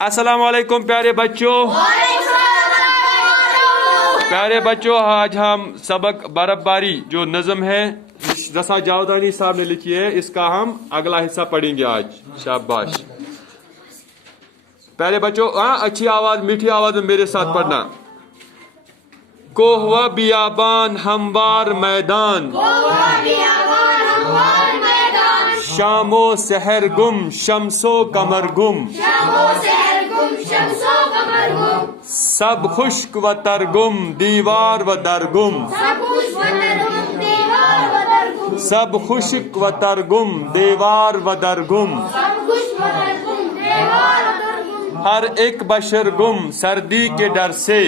अस्सलाम वालेकुम प्यारे बच्चों। आज हम सबक बर्फबारी जो नज़म है रसा जावदानी साहब ने लिखी है, इसका हम अगला हिस्सा पढ़ेंगे आज। शाबाश प्यारे बच्चों, अच्छी आवाज मीठी आवाज में मेरे साथ पढ़ना। कोहवा बियाबान हमवार मैदान, शामो सहर गुम शमसो कमर गुम, सब खुश्क व तरगुम दीवार व दरगुम, सब खुश्क व तरगुम दीवार व दरगुम, हर एक बशर गुम सर्दी के डर से,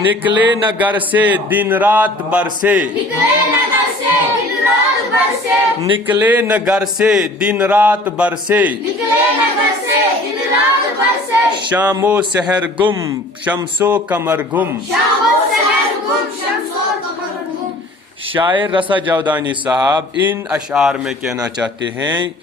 निकले न घर से दिन रात बरसे, निकले न घर से दिन रात बरसे, शामो सहर गुम शमसो कमर गुम। शायर रसा जावदानी साहब इन अशार में कहना चाहते हैं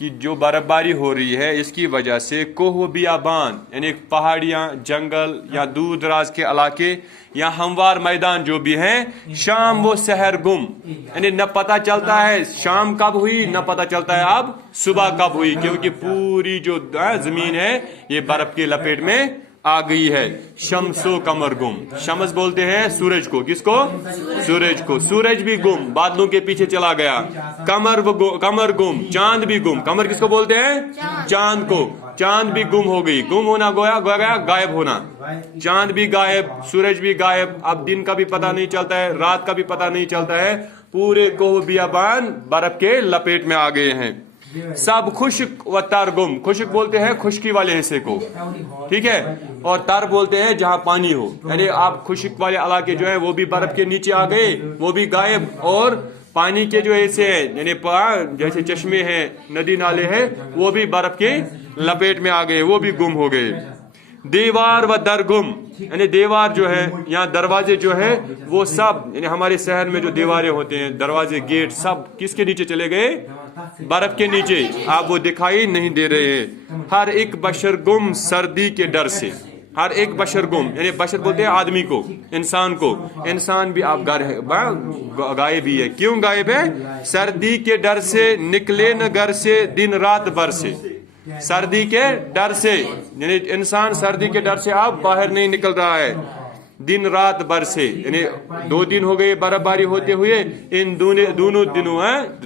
कि जो बर्फबारी हो रही है इसकी वजह से कोह बियाबान यानी पहाड़ियाँ, जंगल या दूर दराज के इलाके या हमवार मैदान जो भी हैं, शाम वो सहर गुम यानी न पता चलता है शाम कब हुई, न पता चलता है अब सुबह कब हुई, क्योंकि पूरी जो जमीन है ये बर्फ की लपेट में आ गई है। शमसो कमर गुम, शमस बोलते हैं सूरज को, किसको? सूरज को। सूरज भी गुम, बादलों के पीछे चला गया। कमर गुम, चांद भी गुम। कमर किसको बोलते हैं? चांद को। चांद भी गुम हो गई, गुम होना गया गायब होना। चांद भी गायब, सूरज भी गायब, अब दिन का भी पता नहीं चलता है, रात का भी पता नहीं चलता है। पूरे कोह बियाबान बर्फ के लपेट में आ गए हैं। सब खुश्क व तरगुम, खुश्क बोलते हैं खुश्की वाले हिस्से को, ठीक है, और तर बोलते हैं जहां पानी हो, यानी आप खुश्क वाले इलाके जो है वो भी बर्फ के नीचे आ गए, वो भी गायब, और पानी के जो हिस्से हैं यानी जैसे चश्मे हैं, नदी नाले हैं, वो भी बर्फ के लपेट में आ गए, वो भी गुम हो गए। दीवार व दरगुम यानी दीवार जो है, यहाँ दरवाजे जो है वो सब यानी हमारे शहर में जो दीवारें होते हैं, दरवाजे, गेट, सब किसके नीचे चले गए? बर्फ के नीचे। आप वो दिखाई नहीं दे रहे हैं। हर एक बशर गुम सर्दी के डर से, हर एक बशर गुम यानी बशर बोलते हैं आदमी को, इंसान को। इंसान भी आप गायब ही है। क्यों गायब है? सर्दी के डर से, निकले न घर से दिन रात बरसे। सर्दी के डर से यानी इंसान सर्दी के डर से आप बाहर नहीं निकल रहा है। दिन रात बरसे यानी 2 दिन हो गए बर्फबारी होते हुए, इन दोनों दिनों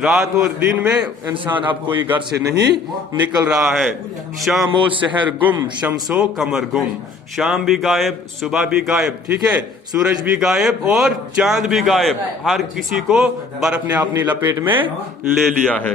रात और दिन में इंसान अब कोई घर से नहीं निकल रहा है। शामो सहर गुम शमसो कमर गुम, शाम भी गायब, सुबह भी गायब, ठीक है, सूरज भी गायब और चांद भी गायब। हर किसी को बर्फ ने अपनी लपेट में ले लिया है।